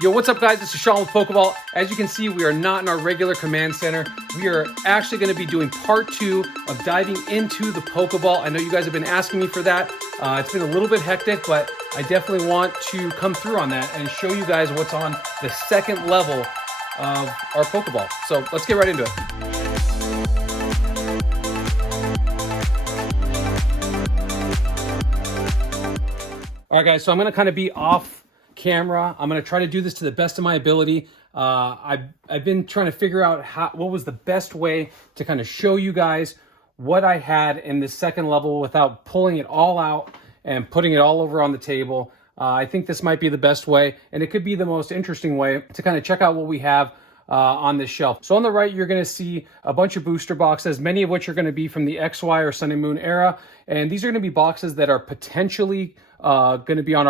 Yo, what's up guys? This is Sean with Pokeball. As you can see, we are not in our regular command center. We are actually going to be doing part 2 of diving into the Pokeball. I know you guys have been asking me for that. It's been a little bit hectic, but I definitely want to come through on that and show you guys what's on the second level of our Pokeball. So let's get right into it. All right guys, so I'm going to kind of be off camera. I'm going to try to do this to the best of my ability. I've been trying to figure out what was the best way to kind of show you guys what I had in this second level without pulling it all out and putting it all over on the table. I think this might be the best way, and it could be the most interesting way to kind of check out what we have on this shelf. So on the right, you're going to see a bunch of booster boxes, many of which are going to be from the XY or Sun and Moon era, and these are going to be boxes that are potentially going to be on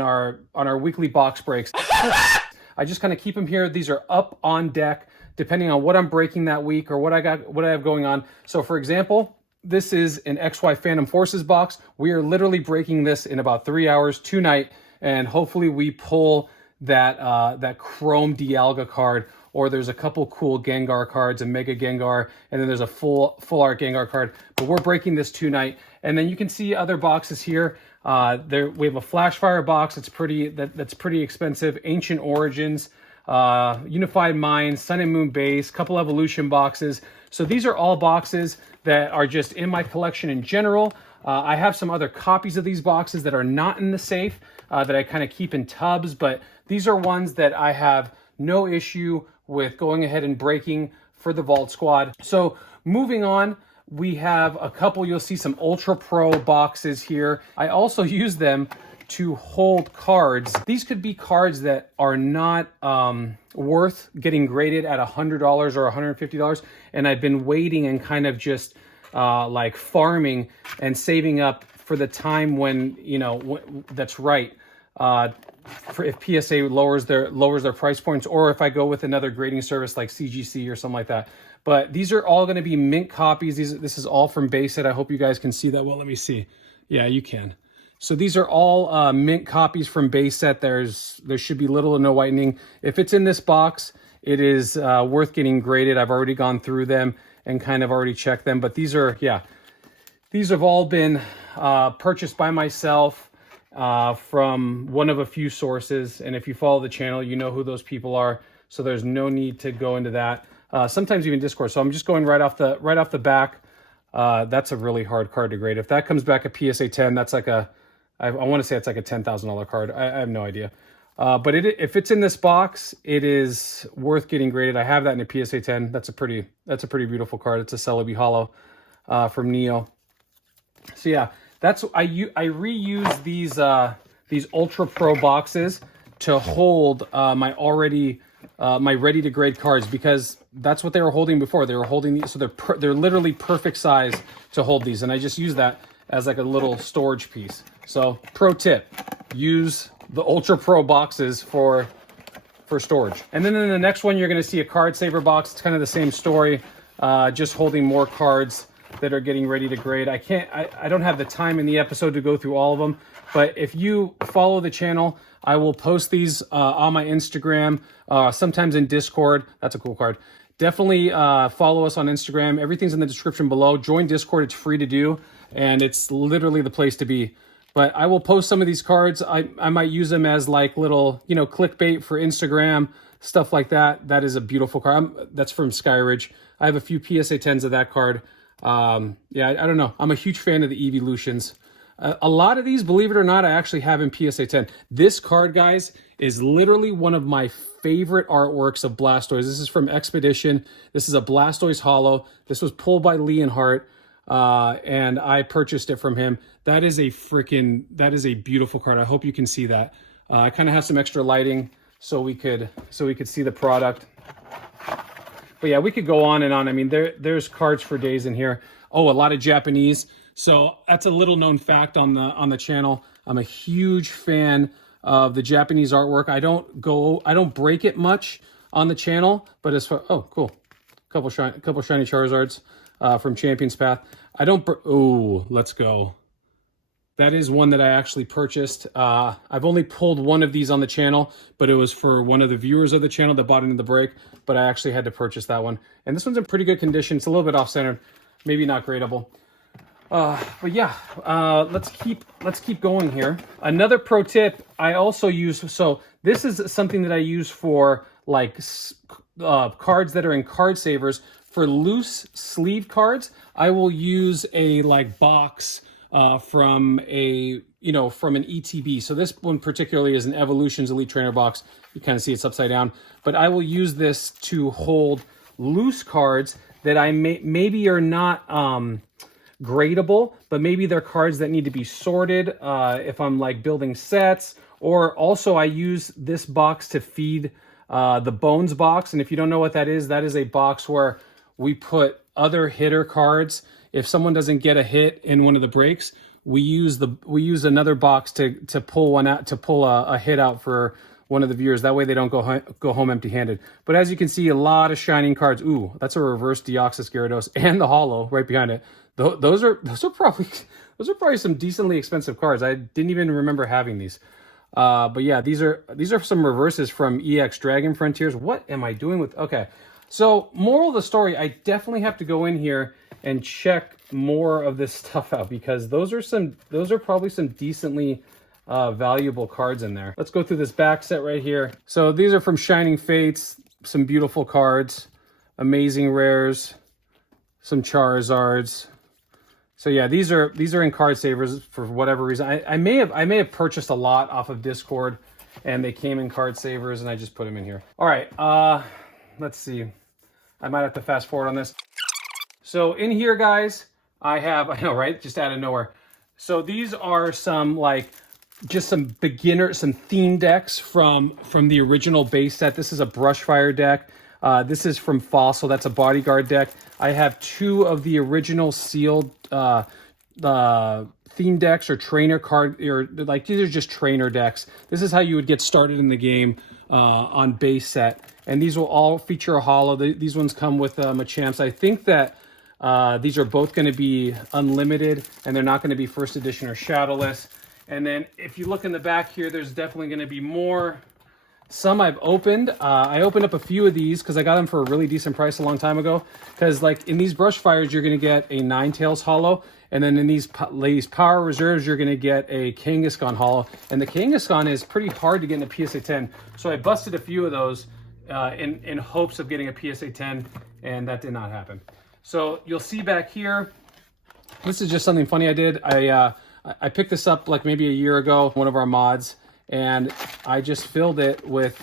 our weekly box breaks. I just kind of keep them here. These are up on deck depending on what I'm breaking that week or what I have going on. So for example, this is an XY Phantom Forces box. We are literally breaking this in about 3 hours tonight, and hopefully we pull that Chrome Dialga card, or there's a couple cool Gengar cards, a Mega Gengar, and then there's a full art Gengar card. But we're breaking this tonight. And then you can see other boxes here. We have a Flashfire box that's pretty expensive. Ancient Origins, Unified Minds, Sun and Moon Base, couple Evolution boxes. So these are all boxes that are just in my collection in general. I have some other copies of these boxes that are not in the safe that I kind of keep in tubs, but these are ones that I have no issue with going ahead and breaking for the Vault Squad. So moving on, we have a couple, you'll see some Ultra Pro boxes here. I also use them to hold cards. These could be cards that are not worth getting graded at $100 or $150, and I've been waiting and kind of just like farming and saving up for the time when, you know, that's right. For if PSA lowers their price points, or if I go with another grading service like CGC or something like that. But these are all going to be mint copies. This is all from Base Set. I hope you guys can see that well. Let me see. Yeah, you can. So these are all mint copies from Base Set. There should be little to no whitening. If it's in this box, it is worth getting graded. I've already gone through them and kind of already checked them. But these have all been purchased by myself from one of a few sources. And if you follow the channel, you know who those people are. So there's no need to go into that. Sometimes even Discord. So I'm just going right off the back. That's a really hard card to grade. If that comes back a PSA 10, that's like I want to say it's like a $10,000 card. I have no idea. But if it's in this box, it is worth getting graded. I have that in a PSA 10. That's a pretty beautiful card. It's a Celebi Hollow from Neo. So yeah, I reuse these Ultra Pro boxes to hold my ready to grade cards, because that's what they were holding before. They were holding these, so they're literally perfect size to hold these, and I just use that as like a little storage piece. So pro tip, use the Ultra Pro boxes for storage. And then in the next one, you're going to see a Card Saver box. It's kind of the same story, just holding more cards that are getting ready to grade. I don't have the time in the episode to go through all of them, but if you follow the channel, I will post these on my Instagram, sometimes in Discord. That's a cool card. Definitely follow us on Instagram. Everything's in the description below. Join Discord. It's free to do, and it's literally the place to be. But I will post some of these cards. I might use them as like little, clickbait for Instagram, stuff like that. That is a beautiful card. That's from Skyridge. I have a few PSA 10s of that card. Yeah, I don't know. I'm a huge fan of the Evolutions. A lot of these, believe it or not, I actually have in PSA 10. This card, guys, is literally one of my favorite artworks of Blastoise. This is from Expedition. This is a Blastoise Hollow. This was pulled by Leonhart, and I purchased it from him. That is a beautiful card. I hope you can see that. I kind of have some extra lighting so we could see the product. But yeah, we could go on and on. I mean, there's cards for days in here. Oh, a lot of Japanese. So that's a little known fact on the channel. I'm a huge fan of the Japanese artwork. I don't break it much on the channel, but as far, oh, cool. Couple shiny Charizards from Champion's Path. Oh, let's go. that is one that I actually purchased. I've only pulled one of these on the channel, but it was for one of the viewers of the channel that bought into the break, but I actually had to purchase that one. And this one's in pretty good condition. It's a little bit off-centered, maybe not gradable. But yeah, let's keep going here. Another pro tip I also use, so this is something that I use for like cards that are in card savers. For loose sleeve cards, I will use a like box from a, you know, from an ETB. So this one particularly is an Evolutions Elite Trainer box. You kind of see it's upside down, but I will use this to hold loose cards that I maybe are not gradable, but maybe they're cards that need to be sorted if I'm like building sets. Or also I use this box to feed the Bones box. And if you don't know what that is a box where we put other hitter cards. If someone doesn't get a hit in one of the breaks, we use another box to pull one out, to pull a hit out for one of the viewers. That way they don't go home empty-handed. But as you can see, a lot of shining cards. Ooh, that's a reverse Deoxys Gyarados and the holo right behind it. Those are probably some decently expensive cards. I didn't even remember having these. But yeah, these are some reverses from EX Dragon Frontiers. What am I doing with? Okay, so moral of the story, I definitely have to go in here and check more of this stuff out, because those are probably some decently valuable cards in there. Let's go through this back set right here. So these are from Shining Fates, some beautiful cards, amazing rares, some Charizards. So yeah, these are in card savers for whatever reason. I may have purchased a lot off of Discord, and they came in card savers, and I just put them in here. All right, let's see. I might have to fast forward on this. So in here, guys, I know, right? Just out of nowhere. So these are some just some theme decks from the original base set. This is a Brushfire deck. This is from Fossil. That's a Bodyguard deck. I have two of the original sealed theme decks or trainer card, or like these are just trainer decks. This is how you would get started in the game on base set. And these will all feature a holo. These ones come with Machamps. I think that these are both going to be unlimited, and they're not going to be first edition or shadowless. And then if you look in the back here, there's definitely going to be more. Some I've opened. I opened up a few of these because I got them for a really decent price a long time ago. Because like in these Brushfires, you're going to get a Ninetales holo. And then in these Power Reserves, you're going to get a Kangaskhan holo. And the Kangaskhan is pretty hard to get in a PSA 10. So I busted a few of those in hopes of getting a PSA 10, and that did not happen. So you'll see back here, this is just something funny I did. I picked this up like maybe a year ago, one of our mods, and I just filled it with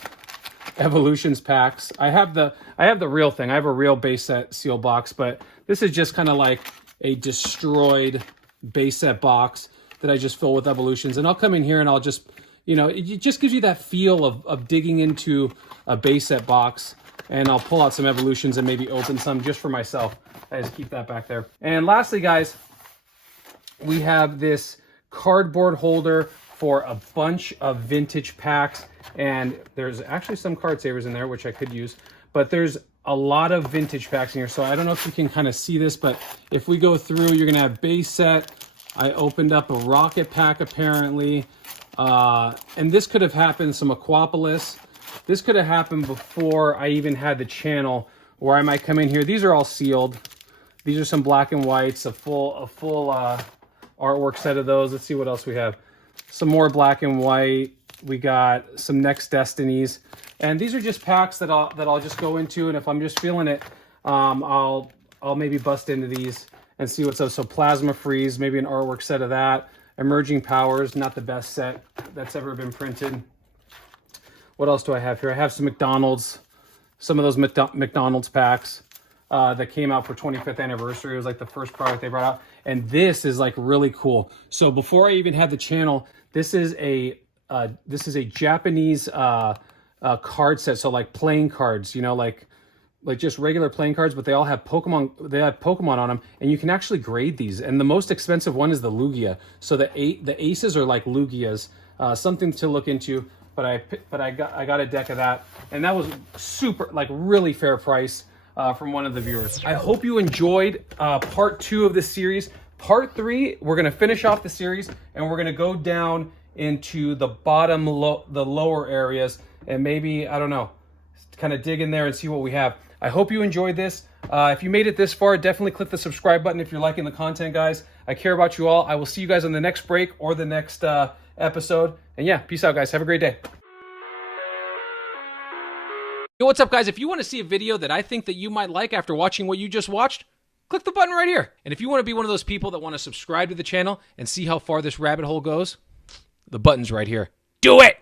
Evolutions packs. I have the real thing. I have a real base set seal box, but this is just kind of like a destroyed base set box that I just fill with Evolutions. And I'll come in here and I'll just, you know, it just gives you that feel of digging into a base set box. And I'll pull out some Evolutions and maybe open some just for myself. I just keep that back there. And lastly, guys, we have this cardboard holder for a bunch of vintage packs. And there's actually some card savers in there, which I could use. But there's a lot of vintage packs in here. So I don't know if you can kind of see this, but if we go through, you're going to have base set. I opened up a rocket pack, apparently. And this could have happened, some Aquapolis. This could have happened before I even had the channel, where I might come in here. These are all sealed. These are some black and whites, a full artwork set of those. Let's see what else we have. Some more black and white. We got some Next Destinies, and these are just packs that I'll just go into, and if I'm just feeling it, I'll maybe bust into these and see what's up. So Plasma Freeze, maybe an artwork set of that. Emerging Powers, not the best set that's ever been printed. What else do I have here? I have some McDonald's, some of those McDonald's packs that came out for 25th anniversary. It was like the first product they brought out. And this is like really cool. So before I even had the channel, this is a Japanese card set. So like playing cards, you know, like just regular playing cards, but they all have Pokemon. They have Pokemon on them, and you can actually grade these. And the most expensive one is the Lugia. So the aces are like Lugias. Something to look into. But I got a deck of that, and that was super, like really fair price from one of the viewers. I hope you enjoyed part 2 of this series. Part 3, we're going to finish off the series, and we're going to go down into the bottom, the lower areas, and maybe, I don't know, kind of dig in there and see what we have. I hope you enjoyed this. If you made it this far, definitely click the subscribe button if you're liking the content, guys. I care about you all. I will see you guys on the next break or the next episode. And yeah, peace out, guys. Have a great day. Yo, what's up, guys? If you want to see a video that I think that you might like after watching what you just watched, click the button right here. And if you want to be one of those people that want to subscribe to the channel and see how far this rabbit hole goes, the button's right here. Do it!